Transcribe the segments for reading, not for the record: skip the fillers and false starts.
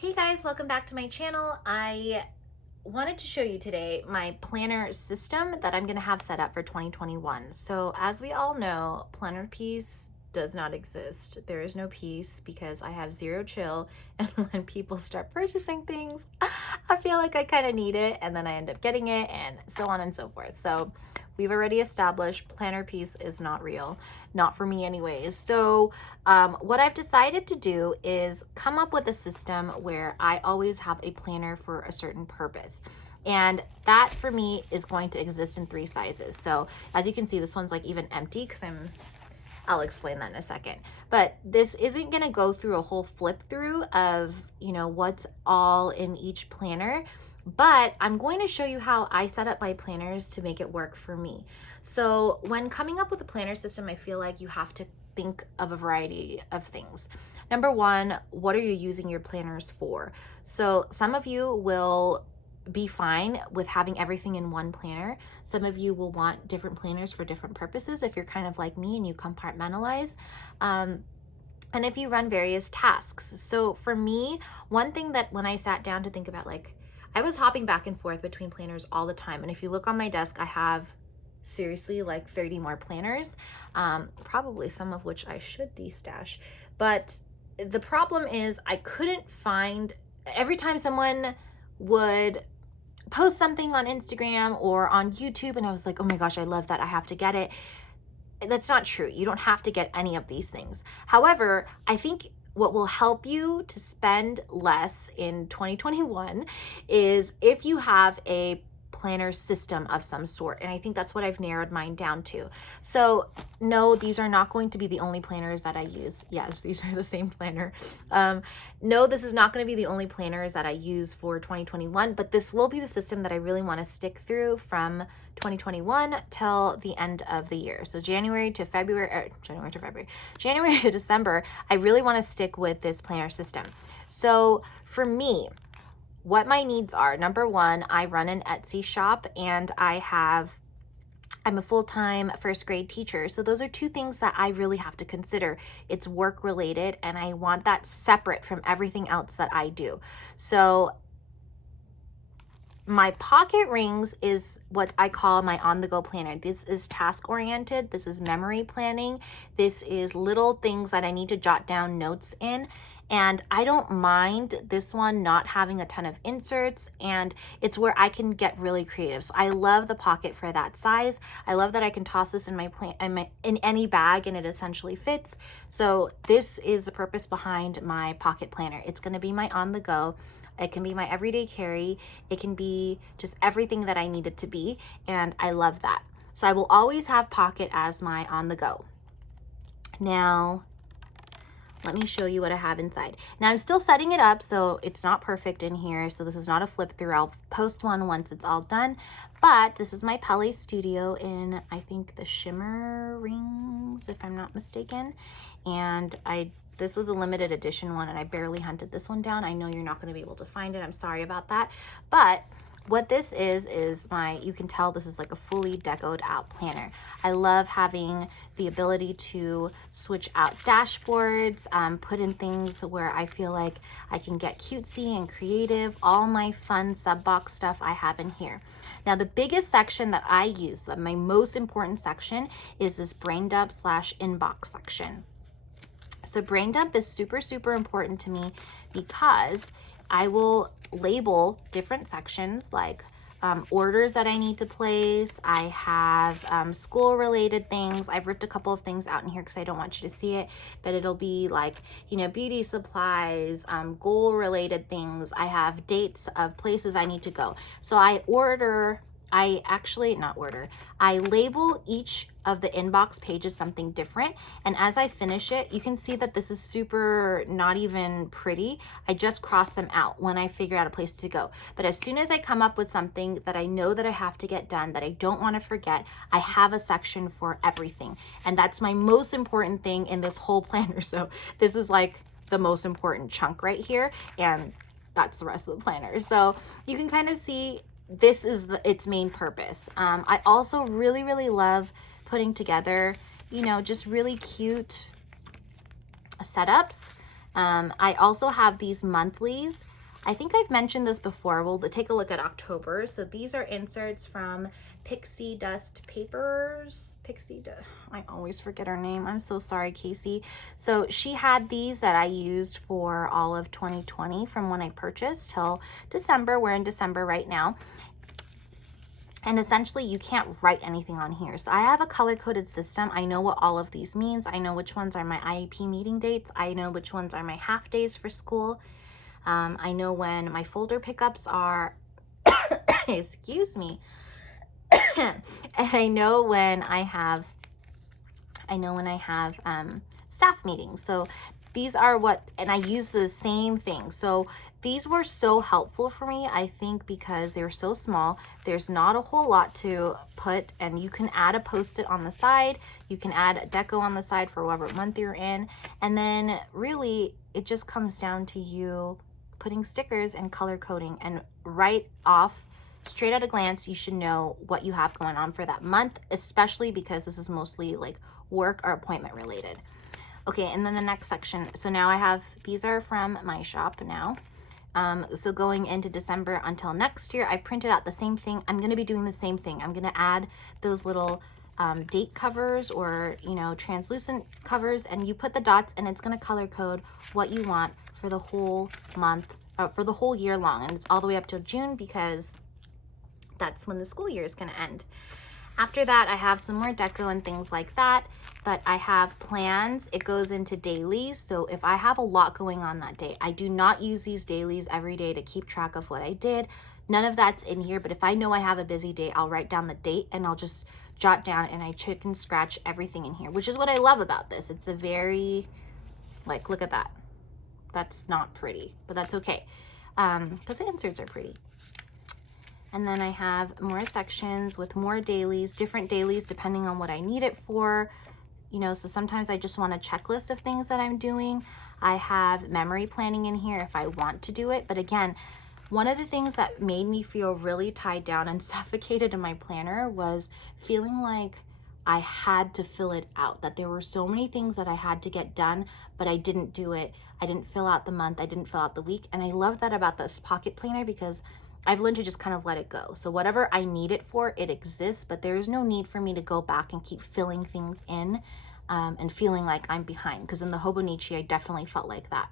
Hey guys, welcome back to my channel. I wanted to show you today my planner system that I'm going to have set up for 2021. So as we all know, planner peace does not exist. There is no peace because I have zero chill, and when people start purchasing things, I feel like I kind of need it and then I end up getting it and so on and so forth. So we've already established planner peace is not real, not for me anyways. So what I've decided to do is come up with a system where I always have a planner for a certain purpose. And that for me is going to exist in 3 sizes. So as you can see, this one's like even empty because I'll explain that in a second. But this isn't gonna go through a whole flip through of, what's all in each planner, but I'm going to show you how I set up my planners to make it work for me. So when coming up with a planner system, I feel like you have to think of a variety of things. Number one, what are you using your planners for? So some of you will be fine with having everything in one planner. Some of you will want different planners for different purposes if you're kind of like me and you compartmentalize. And if you run various tasks. So for me, one thing that when I sat down to think about, like, I was hopping back and forth between planners all the time. And if you look on my desk, I have seriously like 30 more planners, probably some of which I should destash. But the problem is I couldn't find, every time someone would post something on Instagram or on YouTube and I was like, oh my gosh, I love that, I have to get it. That's not true. You don't have to get any of these things. However, I think what will help you to spend less in 2021 is if you have a planner system of some sort. And I think that's what I've narrowed mine down to. So no, these are not going to be the only planners that I use. Yes, these are the same planner. No, this is not going to be the only planners that I use for 2021, but this will be the system that I really want to stick through from 2021 till the end of the year. So January to December, I really want to stick with this planner system. So for me, what my needs are, number one, I run an Etsy shop and I'm a full-time first grade teacher. So those are 2 things that I really have to consider. It's work related and I want that separate from everything else that I do. So my pocket rings is what I call my on-the-go planner. This is task-oriented. This is memory planning. This is little things that I need to jot down notes in. And I don't mind this one not having a ton of inserts, and it's where I can get really creative. So I love the pocket for that size. I love that I can toss this in in any bag and it essentially fits. So this is the purpose behind my pocket planner. It's going to be my on-the-go. It can be my everyday carry. It can be just everything that I need it to be, and I love that. So I will always have pocket as my on-the-go. Now, let me show you what I have inside. Now I'm still setting it up, so it's not perfect in here. So this is not a flip through. I'll post one once it's all done. But this is my Pele Studio in, I think, the shimmer rings, if I'm not mistaken. And this was a limited edition one and I barely hunted this one down. I know you're not going to be able to find it. I'm sorry about that. But what this is you can tell this is like a fully decoed out planner. I love having the ability to switch out dashboards, put in things where I feel like I can get cutesy and creative. All my fun sub box stuff I have in here. Now the biggest section that I use, my most important section, is this brain dump / inbox section. So brain dump is super, super important to me because I will label different sections like orders that I need to place. I have school related things. I've ripped a couple of things out in here because I don't want you to see it, but it'll be like, beauty supplies, goal related things. I have dates of places I need to go. So I label each of the inbox pages something different. And as I finish it, you can see that this is super not even pretty. I just cross them out when I figure out a place to go. But as soon as I come up with something that I know that I have to get done, that I don't want to forget, I have a section for everything. And that's my most important thing in this whole planner. So this is like the most important chunk right here. And that's the rest of the planner. So you can kind of see this is its main purpose. I also really, really love putting together, just really cute setups. I also have these monthlies. I think I've mentioned this before. We'll take a look at October. So these are inserts from Pixie Dust Papers. I always forget her name. I'm so sorry, Casey. So she had these that I used for all of 2020 from when I purchased till December. We're in December right now. And essentially you can't write anything on here. So I have a color-coded system. I know what all of these means. I know which ones are my IEP meeting dates. I know which ones are my half days for school. I know when my folder pickups are, excuse me. And I know when I have staff meetings. So these are and I use the same thing. So these were so helpful for me, I think, because they're so small. There's not a whole lot to put, and you can add a post-it on the side. You can add a deco on the side for whatever month you're in. And then really it just comes down to you putting stickers and color coding, and right off, straight at a glance, you should know what you have going on for that month, especially because this is mostly like work or appointment related. Okay, and then the next section. So now I have, these are from my shop now. So going into December until next year, I've printed out the same thing. I'm gonna be doing the same thing. I'm gonna add those little date covers, or, you know, translucent covers, and you put the dots, and it's gonna color code what you want for the whole month, for the whole year long. And it's all the way up till June, because that's when the school year is gonna end. After that, I have some more deco and things like that, but I have plans. It goes into dailies. So if I have a lot going on that day, I do not use these dailies every day to keep track of what I did. None of that's in here, but if I know I have a busy day, I'll write down the date and I'll just jot down, and I chicken scratch everything in here, which is what I love about this. It's a very, like, look at that. That's not pretty, but that's okay, because the inserts are pretty. And then I have more sections with more dailies, different dailies depending on what I need it for. You know, so sometimes I just want a checklist of things that I'm doing. I have memory planning in here if I want to do it. But again, one of the things that made me feel really tied down and suffocated in my planner was feeling like I had to fill it out, that there were so many things that I had to get done, but I didn't do it. I didn't fill out the month, I didn't fill out the week. And I love that about this pocket planner, because I've learned to just kind of let it go. So whatever I need it for, it exists, but there is no need for me to go back and keep filling things in and feeling like I'm behind, because in the Hobonichi, I definitely felt like that.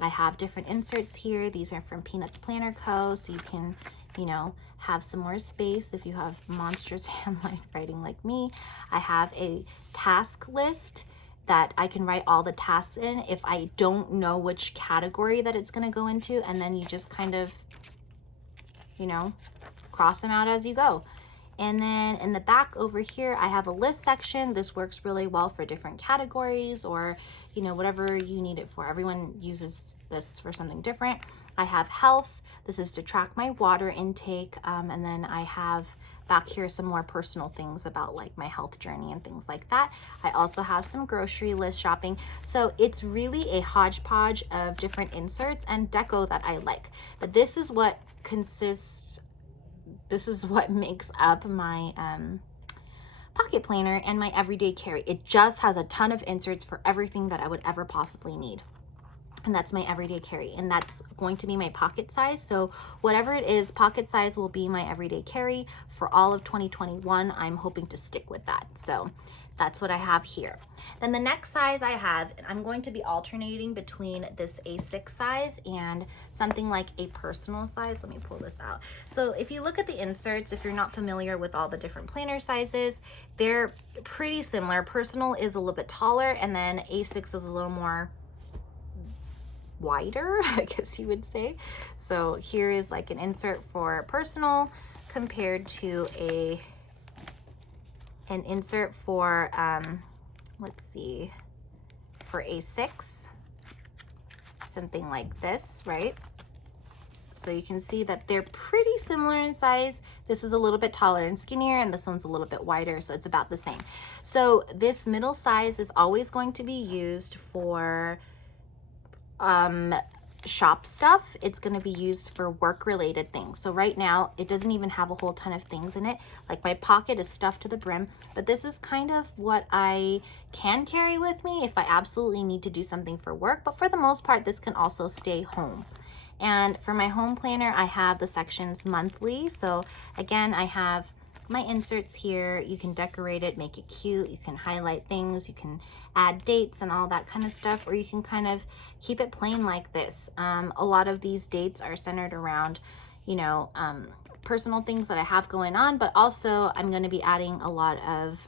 I have different inserts here. These are from Peanuts Planner Co. So you can, you know, have some more space if you have monstrous handwriting like me. I have a task list that I can write all the tasks in if I don't know which category that it's going to go into, and then you just kind of, you know, cross them out as you go. And then in the back over here, I have a list section. This works really well for different categories, or, you know, whatever you need it for. Everyone uses this for something different. I have health. This is to track my water intake. And then I have back here some more personal things about like my health journey and things like that. I also have some grocery list shopping. So it's really a hodgepodge of different inserts and deco that I like. But this is what makes up my pocket planner and my everyday carry. It just has a ton of inserts for everything that I would ever possibly need. And that's my everyday carry, and that's going to be my pocket size. So whatever it is, pocket size will be my everyday carry for all of 2021. I'm hoping to stick with that. So that's what I have here. Then the next size I have, I'm going to be alternating between this A6 size and something like a personal size. Let me pull this out. So if you look at the inserts, if you're not familiar with all the different planner sizes, they're pretty similar. Personal is a little bit taller, and then A6 is a little more wider, I guess you would say. So here is like an insert for personal compared to an insert for let's see, for A6, something like this, right? So you can see that they're pretty similar in size. This is a little bit taller and skinnier, and this one's a little bit wider, so it's about the same. So this middle size is always going to be used for shop stuff, it's going to be used for work related things. So right now it doesn't even have a whole ton of things in it. Like my pocket is stuffed to the brim, but this is kind of what I can carry with me if I absolutely need to do something for work. But for the most part, this can also stay home. And for my home planner, I have the sections monthly. So again, I have my inserts here. You can decorate it, make it cute. You can highlight things. You can add dates and all that kind of stuff, or you can kind of keep it plain like this. A lot of these dates are centered around, you know, personal things that I have going on, but also I'm going to be adding a lot of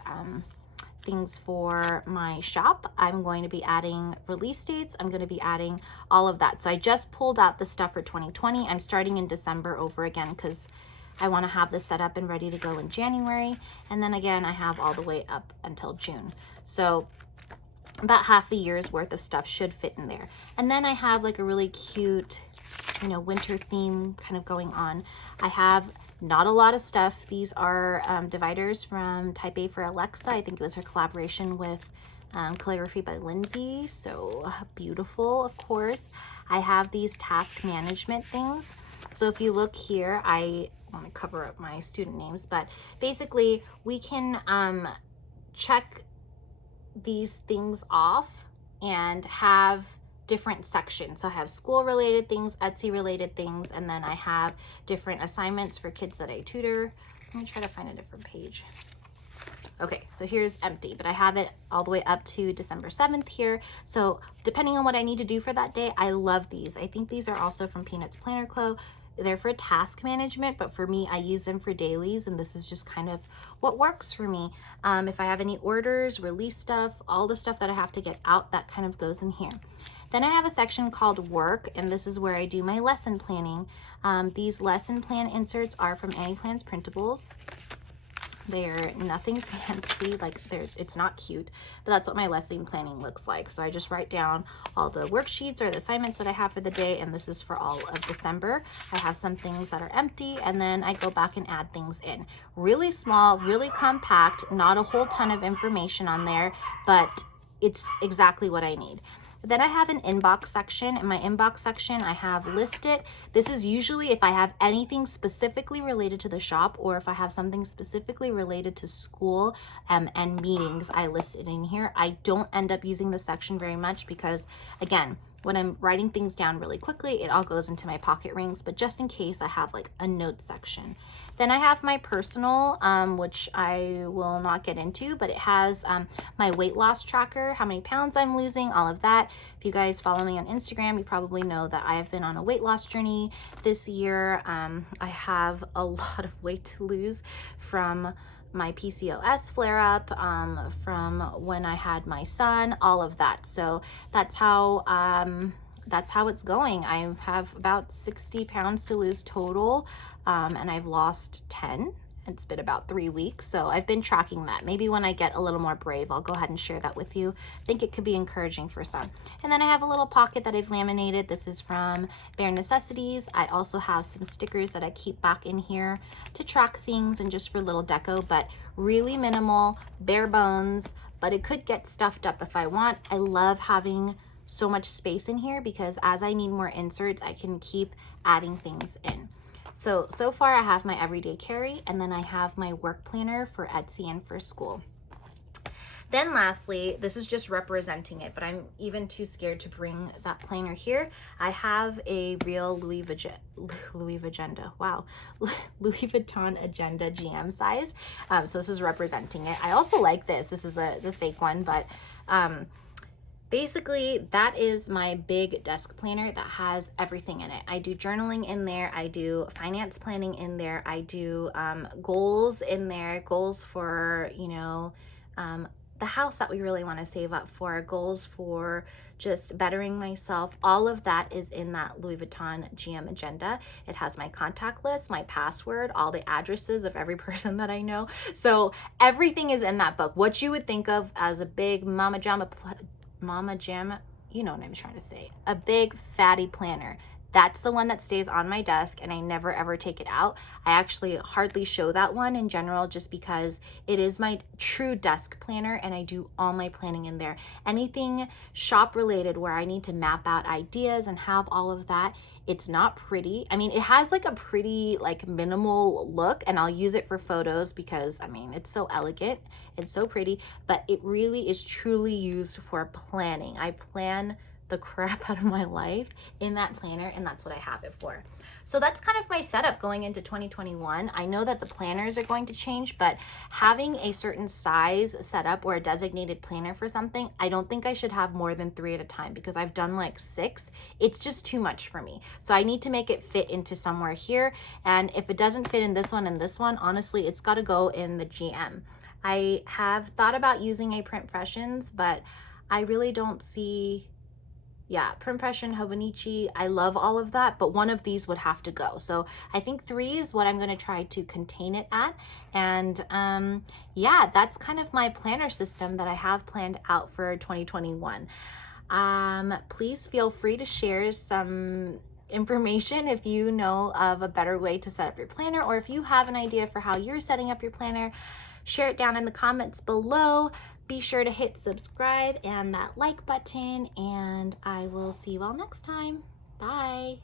things for my shop. I'm going to be adding release dates. I'm going to be adding all of that. So I just pulled out the stuff for 2020. I'm starting in December over again because I want to have this set up and ready to go in January. And then again, I have all the way up until June. So about half a year's worth of stuff should fit in there. And then I have like a really cute, you know, winter theme kind of going on. I have not a lot of stuff. These are dividers from Type A for Alexa. I think it was her collaboration with Calligraphy by Lindsay. So beautiful, of course. I have these task management things. So if you look here, I want to cover up my student names, but basically we can check these things off and have different sections. So I have school related things, Etsy related things, and then I have different assignments for kids that I tutor. Let me try to find a different page. Okay, so here's empty, but I have it all the way up to December 7th here. So depending on what I need to do for that day, I love these. I think these are also from Peanuts Planner Co. They're for task management, but for me, I use them for dailies, and this is just kind of what works for me. If I have any orders, release stuff, all the stuff that I have to get out, that kind of goes in here. Then I have a section called work, and this is where I do my lesson planning. These lesson plan inserts are from Annie Plans Printables. They're nothing fancy, like it's not cute, but that's what my lesson planning looks like. So I just write down all the worksheets or the assignments that I have for the day, and this is for all of December. I have some things that are empty, and then I go back and add things in. Really small, really compact, not a whole ton of information on there, but it's exactly what I need. Then I have an inbox section. In my inbox section, I have listed. This is usually if I have anything specifically related to the shop, or if I have something specifically related to school and meetings, I list it in here. I don't end up using this section very much because, again, when I'm writing things down really quickly, it all goes into my pocket rings, but just in case, I have like a notes section. Then I have my personal, which I will not get into, but it has my weight loss tracker, how many pounds I'm losing, all of that. If you guys follow me on Instagram, you probably know that I have been on a weight loss journey this year. I have a lot of weight to lose from my PCOS flare-up, from when I had my son, all of that. So that's how it's going. I have about 60 pounds to lose total, and I've lost 10. It's been about 3 weeks, so I've been tracking that. Maybe when I get a little more brave, I'll go ahead and share that with you. I think it could be encouraging for some. And then I have a little pocket that I've laminated. This is from Bare Necessities. I also have some stickers that I keep back in here to track things and just for little deco, but really minimal, bare bones, but it could get stuffed up if I want. I love having so much space in here because as I need more inserts, I can keep adding things in. So far I have my everyday carry, and then I have my work planner for Etsy and for school. Then lastly, this is just representing it, but I'm even too scared to bring that planner here. I have a real Louis Vuitton agenda GM size. So this is representing it. I also like this. This is the fake one, but basically, that is my big desk planner that has everything in it. I do journaling in there. I do finance planning in there. I do goals in there, goals for, you know, the house that we really want to save up for, goals for just bettering myself. All of that is in that Louis Vuitton GM agenda. It has my contact list, my password, all the addresses of every person that I know. So everything is in that book. What you would think of as a big Mama Jamma, you know what I'm trying to say, a big fatty planner. That's the one that stays on my desk and I never ever take it out. I actually hardly show that one in general just because it is my true desk planner and I do all my planning in there. Anything shop related where I need to map out ideas and have all of that, it's not pretty. I mean, it has like a pretty like minimal look, and I'll use it for photos because I mean, it's so elegant, it's so pretty, but it really is truly used for planning. I plan the crap out of my life in that planner, and that's what I have it for. So that's kind of my setup going into 2021. I know that the planners are going to change, but having a certain size setup or a designated planner for something, I don't think I should have more than 3 at a time because I've done like 6. It's just too much for me. So I need to make it fit into somewhere here. And if it doesn't fit in this one and this one, honestly, it's got to go in the GM. I have thought about using a Print Pressions, but I really don't see, yeah, Print Pression, Hobonichi, I love all of that, but one of these would have to go. So I think 3 is what I'm going to try to contain it at. And yeah, that's kind of my planner system that I have planned out for 2021. Please feel free to share some information if you know of a better way to set up your planner, or if you have an idea for how you're setting up your planner, share it down in the comments below. Be sure to hit subscribe and that like button, and I will see you all next time. Bye.